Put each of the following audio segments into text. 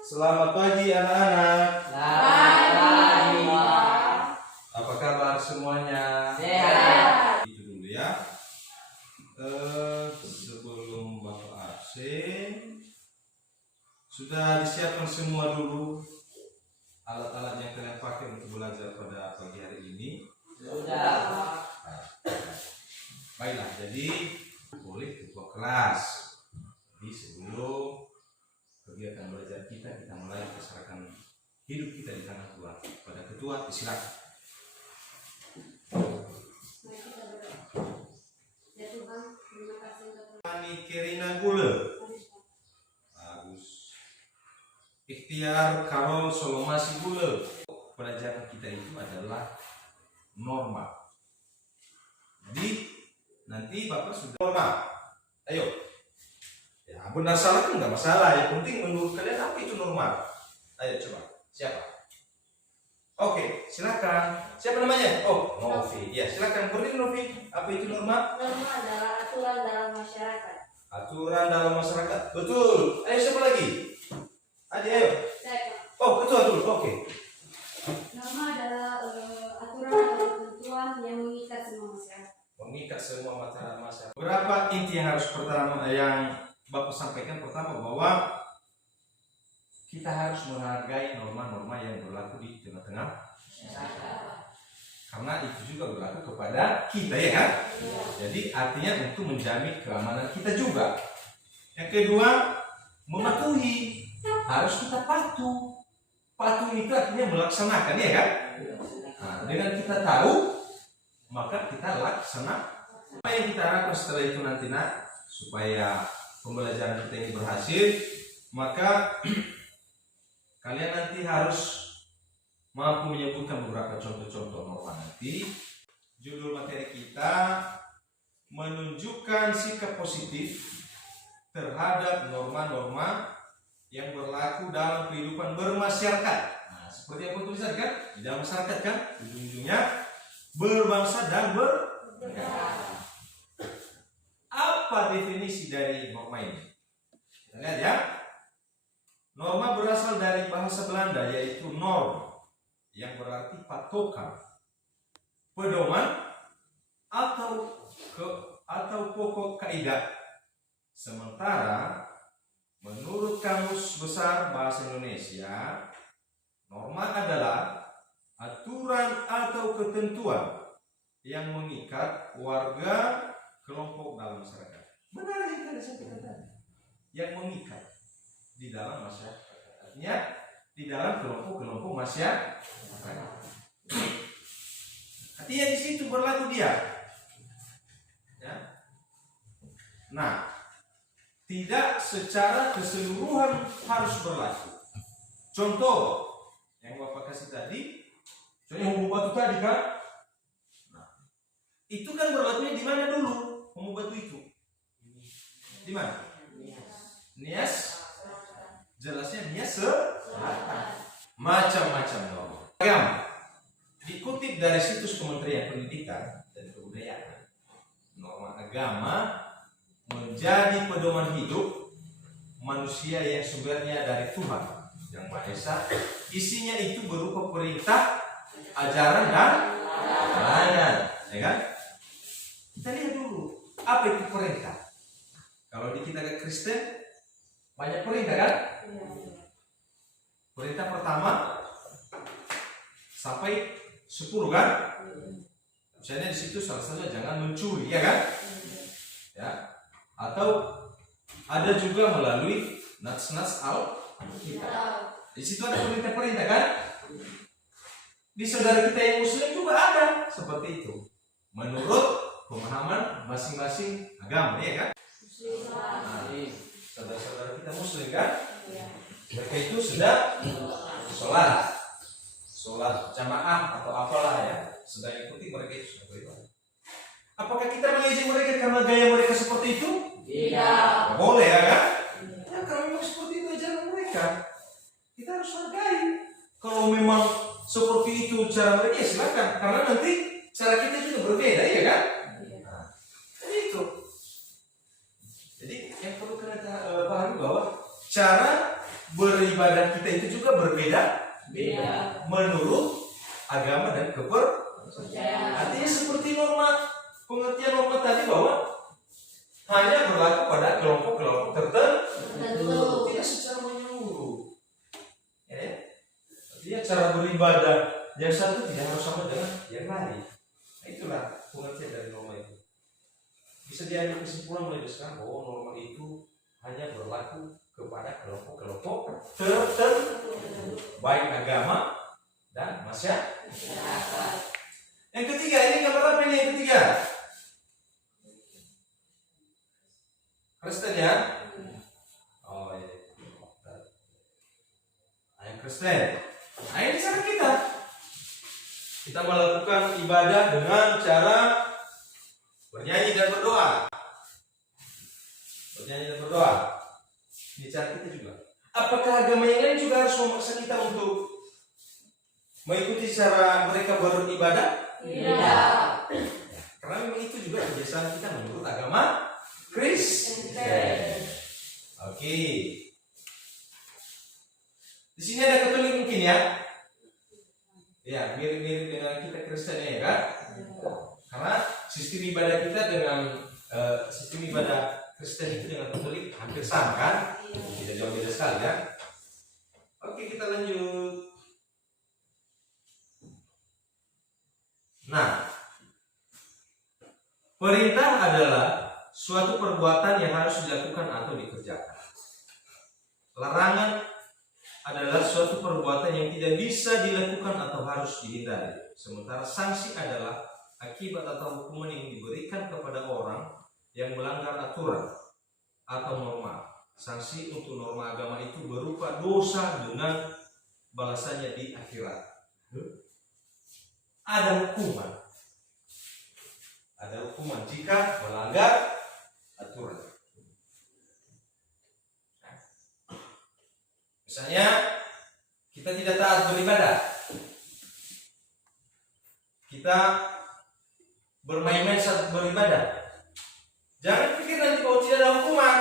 Selamat pagi anak-anak. Selamat pagi. Apa kabar semuanya? Sehat. Itu dulu ya. Sebelum Bapak absen, sudah disiapkan semua dulu alat-alat yang kalian pakai untuk belajar pada pagi hari ini. Sudah. Baiklah, jadi boleh ketua kelas. Jadi sebelum kegiatan belajar kita mulai keserakan hidup kita di tangan Tuhan. Pada ketua disilakan. Ani Kerina Gule, bagus. Ikhtiar Karol Solomasi Gule. Pelajaran kita itu adalah norma. Jadi nanti Bapak sudah norma. Ayo. Ya, benar salah kan nggak masalah. Yang penting menurut kalian apa itu normal? Ayo coba. Siapa? Oke, silakan. Siapa namanya? Oh, Novi. Ya, silakan. Beri Novi. Apa itu norma? Norma adalah aturan dalam masyarakat. Aturan dalam masyarakat. Betul. Ayo siapa lagi? Adik, ayo. Oh, betul. Oke. Norma adalah aturan atau ketentuan yang mengikat semua masyarakat. Mengikat semua masyarakat. Berapa inti yang harus pertama yang Bapak sampaikan? Pertama, bahwa kita harus menghargai norma-norma yang berlaku di tengah-tengah masyarakat. Karena itu juga berlaku kepada kita, ya kan? Jadi artinya untuk menjamin keamanan kita juga. Yang kedua, mematuhi. Harus kita patuh. Patuh itu artinya melaksanakan, ya kan? Nah, dengan kita tahu, maka kita laksanakan. Apa yang kita harapkan setelah itu nanti, nak, supaya pembelajaran kita ini berhasil, maka kalian nanti harus mampu menyebutkan beberapa contoh-contoh norma nanti. Judul materi kita menunjukkan sikap positif terhadap norma-norma yang berlaku dalam kehidupan bermasyarakat. Nah, seperti apa tulisan kan? Di dalam masyarakat kan? Ujung-ujungnya berbangsa dan bernegara. Apa definisi dari norma ini? Kita lihat ya. Norma berasal dari bahasa Belanda, yaitu norm, yang berarti patokan, pedoman, atau pokok kaidah. Sementara menurut Kamus Besar Bahasa Indonesia, norma adalah aturan atau ketentuan yang mengikat warga kelompok dalam masyarakat. Benar yang tadi saya katakan, yang mengikat di dalam masyarakat, artinya di dalam kelompok-kelompok masyarakat. Artinya di situ berlaku dia. Ya. Nah, tidak secara keseluruhan harus berlaku. Contoh yang Bapak kasih tadi, contoh yang batu tadi kan? Nah, itu kan berlakunya di mana dulu? Batu itu di mana? Nias. Jelasnya Nias selatan. Macam-macam norma. Agama. Dikutip dari situs Kementerian Pendidikan dan Kebudayaan, norma agama menjadi pedoman hidup manusia yang sumbernya dari Tuhan Yang Maha Esa. Isinya itu berupa perintah, ajaran, dan larangan, ya kan? Kita lihat dulu, apa itu perintah? Kalau di kita Kristen banyak perintah kan? Perintah pertama sampai 10 kan? Misalnya di situ salah satunya jangan mencuri, ya kan? Ya. Atau ada juga melalui nats-nats Alkitab. Di situ ada perintah-perintah kan? Di saudara kita yang Muslim juga ada seperti itu. Menurut pemahaman masing-masing agama, ya kan? Nah, saudara-saudara kita Muslim kan? Mereka itu sudah sholat jamaah atau apalah ya, sudah ikuti mereka itu sudah beribadah. Apakah kita mengejek mereka karena gaya mereka seperti itu? Tidak. Boleh, ya kan? Ya, kalau memang seperti itu ajaran mereka, kita harus hargai. Kalau memang seperti itu cara mereka, ya silakan. Karena nanti cara kita juga berbeda, ya kan? Nah, jadi itu. Jadi yang perlu kita pahami bahwa cara beribadah kita itu juga berbeda Beda. menurut agama dan kepercayaan. Artinya seperti pengertian norma tadi bahwa hanya berlaku pada kelompok-kelompok tertentu, tidak secara menyeluruh. Ya, artinya cara beribadah yang satu tidak harus sama dengan yang lain. Nah, itulah pengertian dari norma itu. Bisa diambil kesimpulan mulai dari sekarang bahwa norma itu hanya berlaku kepada kelompok-kelompok tertentu, baik agama dan masyarakat. Yang ketiga, ini gambar apa ini yang ketiga? Kristen ya? Oh iya. Nah, yang Kristen. Nah, ini cara kita. Kita melakukan ibadah dengan cara bernyanyi dan berdoa. Bernyanyi dan berdoa. Ini cara kita juga. Apakah agama yang lain juga harus memaksa kita untuk mengikuti cara mereka beribadah? Tidak. Karena memang itu juga kebiasaan kita menurut agama Kristen. Oke. Di sini ada Katolik mungkin ya? Ya, mirip-mirip dengan kita Kristen ya kan? Karena sistem ibadah kita dengan sistem ibadah Kristen itu dengan Katolik hampir sama kan? Tidak jauh beda sekali ya. Oke, kita lanjut. Nah, perintah adalah suatu perbuatan yang harus dilakukan atau dikerjakan. Larangan adalah suatu perbuatan yang tidak bisa dilakukan atau harus dihindari. Sementara sanksi adalah akibat atau hukuman yang diberikan kepada orang yang melanggar aturan atau norma. Sanksi untuk norma agama itu berupa dosa dengan balasannya di akhirat. Ada hukuman. Ada hukuman jika melanggar aturan. Misalnya kita tidak taat beribadah, kita bermain-main saat beribadah. Jangan pikir nanti kalau tidak ada hukuman.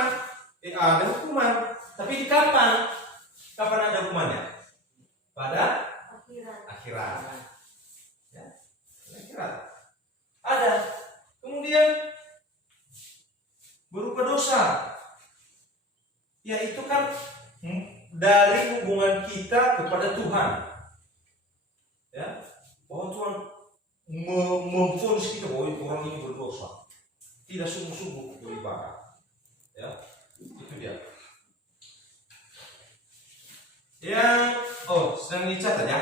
Ada hukuman, tapi kapan? Kapan ada hukumannya? Pada akhirat. Ya, akhirat. Ada. Kemudian berupa dosa. Ya itu kan dari hubungan kita kepada Tuhan. Ya, bahwa Tuhan memvonis kita bahwa orang ini berdosa, tidak sungguh-sungguh beribadah. Ya, itu dia. Sedang dicatat ya.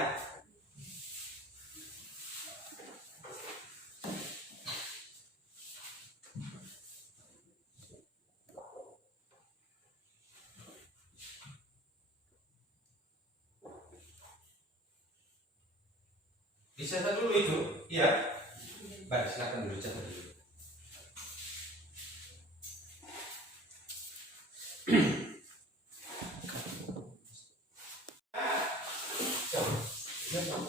Dicatat dulu itu, iya. Baik, silakan dulu catat dulu.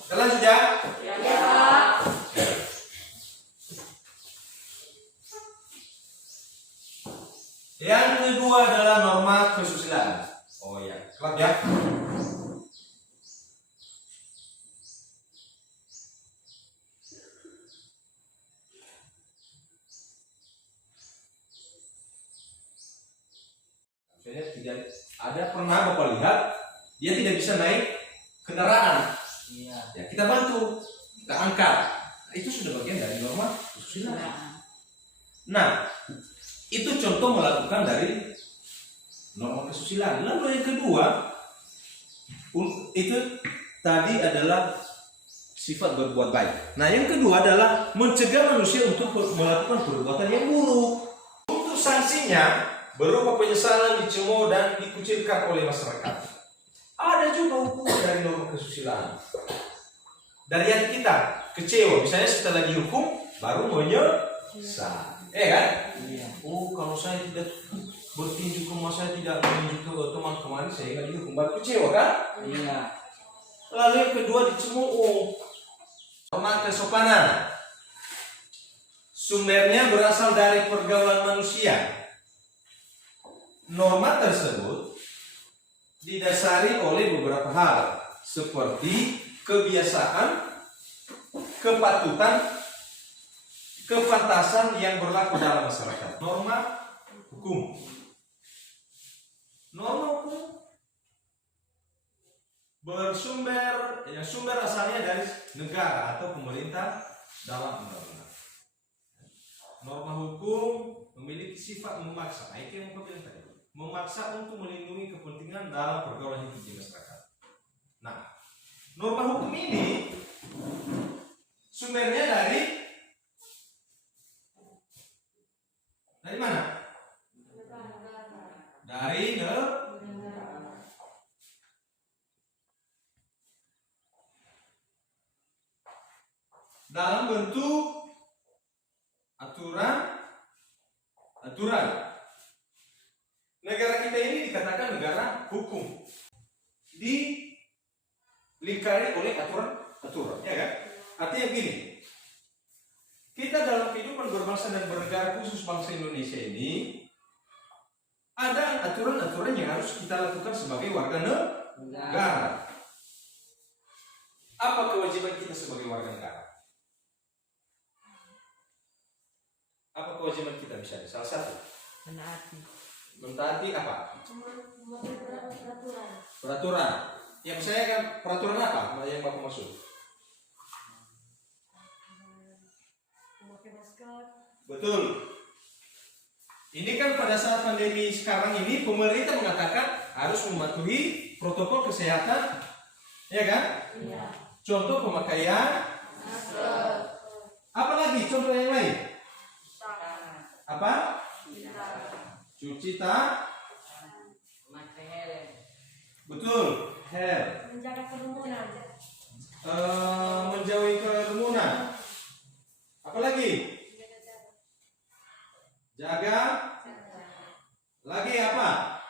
Jalan sudah? Yang kedua adalah norma kesusilaan. Oh ya, kelap ya. Tidak ada pernah Bapak lihat dia tidak bisa naik kendaraan. Iya. Ya, kita bantu, kita angkat. Nah, itu sudah bagian dari norma kesusilaan. Nah, itu contoh melakukan dari norma kesusilaan. Lalu yang kedua, itu tadi adalah sifat berbuat baik. Nah, yang kedua adalah mencegah manusia untuk melakukan perbuatan yang buruk. Untuk sanksinya berupa penyesalan, dicemooh dan dikucilkan oleh masyarakat. Ada juga hukuman dari norma kesusilaan. Dari hati kita kecewa, misalnya setelah dihukum baru menyesal, kan? Iya. Oh, kalau saya tidak bertinju ke rumah, saya tidak menunjuk ke teman kemarin, saya nggak dihukum, baru kecewa kan? Iya. Lalu yang kedua dicemooh. Norma kesopanan. Sumbernya berasal dari pergaulan manusia. Norma tersebut didasari oleh beberapa hal seperti kebiasaan, kepatutan, kepantasan yang berlaku dalam masyarakat. Norma hukum. Norma hukum sumber asalnya dari negara atau pemerintah dalam undang-undang. Norma hukum memiliki sifat memaksa, itu yang penting tadi. Memaksa untuk melindungi kepentingan dalam pergaulan hidup di masyarakat. Nah, norma hukum ini sumbernya dari mana? Dari dalam bentuk aturan. Negara kita ini dikatakan negara hukum, dilingkari oleh aturan, ya kan? Artinya begini, kita dalam kehidupan berbangsa dan bernegara, khusus bangsa Indonesia ini, ada aturan-aturan yang harus kita lakukan sebagai warga negara. Apa kewajiban kita sebagai warga negara? Apa kewajiban kita misalnya? Salah satu, mentaati apa? Peraturan. Yang saya kan peraturan apa? Yang Bapak maksud? Memakai masker. Betul. Ini kan pada saat pandemi sekarang ini pemerintah mengatakan harus mematuhi protokol kesehatan, ya kan? Iya. Contoh pemakaian Masker. apa lagi? Contoh yang lain? Apa? Cuci tangan. Pakai helm. Betul. Helm. Menjaga kerumunan. Menjauhi kerumunan. Apa lagi? Jaga. Lagi apa?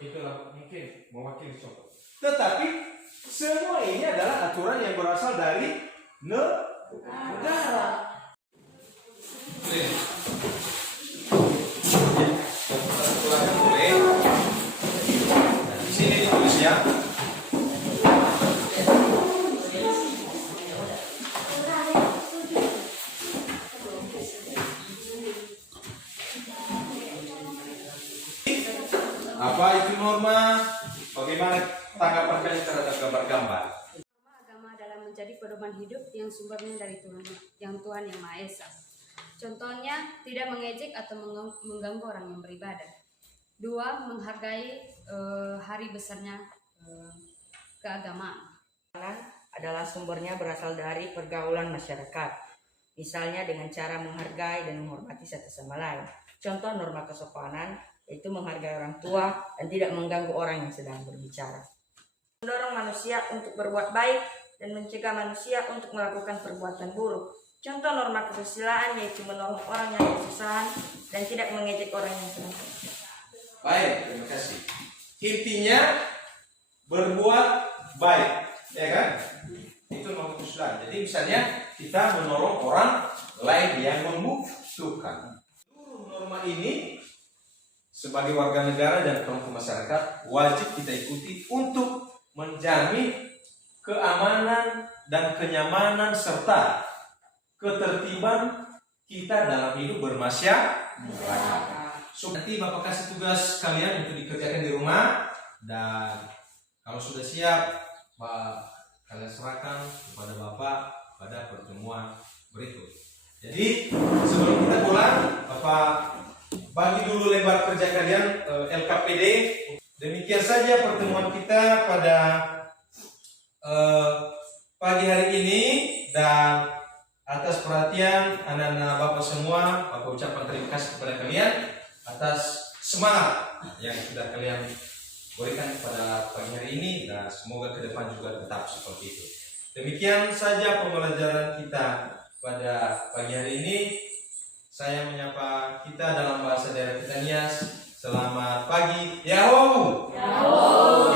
Itulah mungkin mewakili contoh. Tetapi semua ini adalah aturan yang berasal dari negara. Silakan boleh. Di sini ditulis ya. Apa itu norma? Bagaimana tanggapan kalian terhadap gambar-gambar? Norma agama dalam menjadi pedoman hidup yang sumbernya dari Tuhan yang Maha Esa. Contohnya, tidak mengejek atau mengganggu orang yang beribadah. 2. Menghargai hari besarnya keagamaan. Adalah sumbernya berasal dari pergaulan masyarakat. Misalnya dengan cara menghargai dan menghormati satu sama lain. Contoh norma kesopanan yaitu menghargai orang tua dan tidak mengganggu orang yang sedang berbicara. Mendorong manusia untuk berbuat baik dan mencegah manusia untuk melakukan perbuatan buruk. Contoh norma kesusilaan yaitu menolong orang yang kesusahan dan tidak mengejek orang yang sedang berbicara. Baik, terima kasih. Intinya berbuat baik, ya kan? Itu norma kesusilaan. Jadi misalnya kita menolong orang lain yang membutuhkan. Seluruh norma ini sebagai warga negara dan kelompok masyarakat wajib kita ikuti untuk menjamin keamanan dan kenyamanan serta ketertiban kita dalam hidup bermasyarakat. So, nanti Bapak kasih tugas kalian untuk dikerjakan di rumah dan kalau sudah siap kalian serahkan kepada Bapak pada pertemuan berikut. Jadi sebelum kita pulang, Bapak bagi dulu lembar kerja kalian LKPD. Demikian saja pertemuan kita pada pagi hari ini, dan atas perhatian anak-anak Bapak semua, Bapak ucapkan terima kasih kepada kalian atas semangat yang sudah kalian berikan pada pagi hari ini, dan semoga ke depan juga tetap seperti itu. Demikian saja pembelajaran kita pada pagi hari ini. Saya menyapa kita dalam bahasa daerah kita Nias. Selamat pagi. Yahoo. Yahoo.